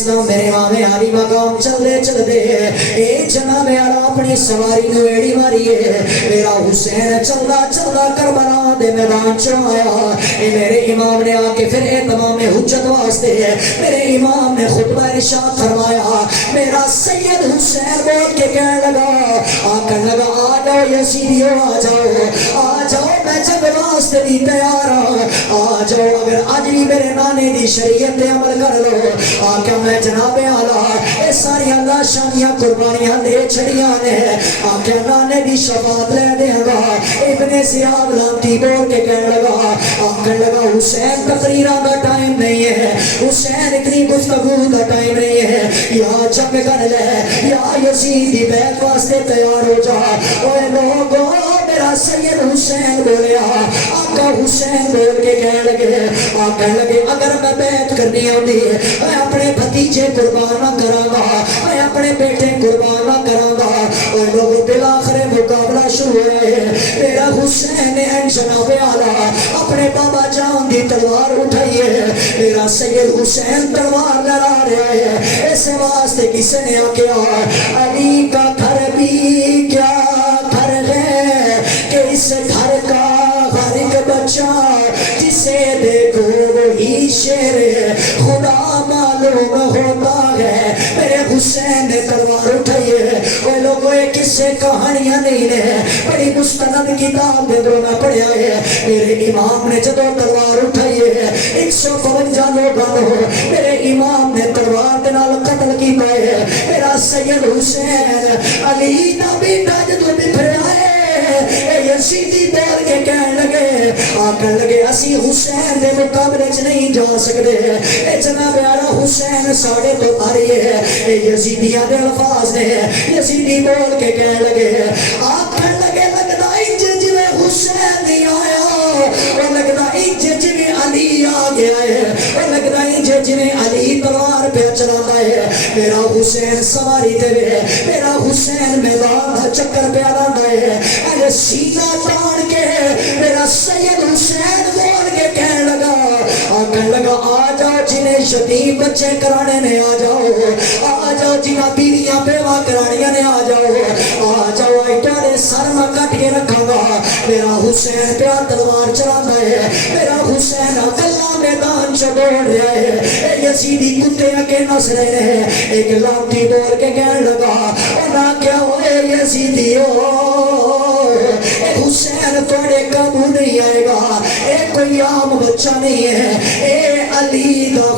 الاسلام میرے امام علی مقام چلے چلے اے جناب اعلیٰ اپنی سواری نو ایڑی ماری ہے میرا حسین چلدا چلدا کربلا دے میدان چ آیا اے میرے امام نے آ کے پھر تمام حجت واسطے میرے امام نے خطبہ ارشاد فرمایا میرا سید حسین بول کے کہنے لگا آکن لگا آ جاؤ یزیدیو آ جاؤ میں جنگ واسطے بھی تیار ہوں آ جاؤ اگر آج بھی میرے نانے دی شریعت عمل کر لو آکے میں جناب اعلیٰ اے ساری اللہ شانیاں قربانیاں دے چھڑیاں نے آکے نانے دی شفاعت لے دیں گا ابن زیاد لانتی بول کے کہنے لگا آکے لگا حسین تقریرہ دا ٹائم نہیں ہے حسین اتنی گفتگو دا ٹائم نہیں ہے یا جنگ کر لے یا یزیدی بیعت واسطے تیار ہو جا اوے لوگوں میرا سید حسین بولیا آقا حسین بول کے کہنے لگے اگر میں بیعت کرنی ہوتی ہے میں اپنے بھتیجے قربان نہ کراں گا میں اپنے بیٹے قربان نہ کراں گا اور لوگ بالآخر مقابلہ شروع ہے میرا حسین نے جناب اعلیٰ اپنے بابا جان دی تلوار اٹھائی ہے میرا سید حسین تلوار لڑا رہا ہے اس واسطے کسی نے آکیا علی کا گھر بھی کیا گھر ہے کہ اس گھر کا ہر ایک بچہ جسے دیکھو وہی شیر خدا معلوم ہوتا ہے میرے حسین نے تلوار اٹھائی ہے وہ لوگوں ایک کسے کہانیاں نہیں ہے بڑی مستند کتاب دے دو میں پڑھیا ہے میرے امام نے جدو تلوار اٹھائی ہے 152 لوگوں میرے امام نے تلوار دے نال قتل کیتا ہے میرا سید حسین علی دا بیٹا جدو بپھریا ہے یزیدی بول کے کہنے لگے آکن لگے اسی حسین دے مقابلے چ نہیں جا سکتے اے جناب اعلیٰ حسین ساڑے تو بھاری ہے اے یزیدیاں دے الفاظ نے یزیدی بول کے کہنے لگے آکن لگے لگتا انج جویں حسین نہیں آیا اور لگتا انج جویں علی آ گیا ہے اور لگتا انج جویں علی تلوار پہ چلاتا ہے میرا حسین سواری دے میرا حسین میدان دا چکر پہ آندا ہے اے سینہ تان کے میرا سید حسین بول کے کہنے لگا آکن لگا آ جاؤ جنہیں یتیم بچے کرانے نے آ جاؤ جنہیں بیویاں بیوہ کرانیاں نے آ جاؤ ایٹارے سر میں کٹ کے رکھا گا میرا حسین پیا تلوار چلاتا ہے میرا حسین اکلا میدان چ دوڑ رہا ہے اے یزیدی کتے اگے نس رہے ہیں ایک لانتی بول کے کہنے لگا اور نہ کیا ہوئے یزیدیو اے حسین توڑے قابو نہیں آئے گا اے کوئی عام بچہ نہیں ہے اے علی دا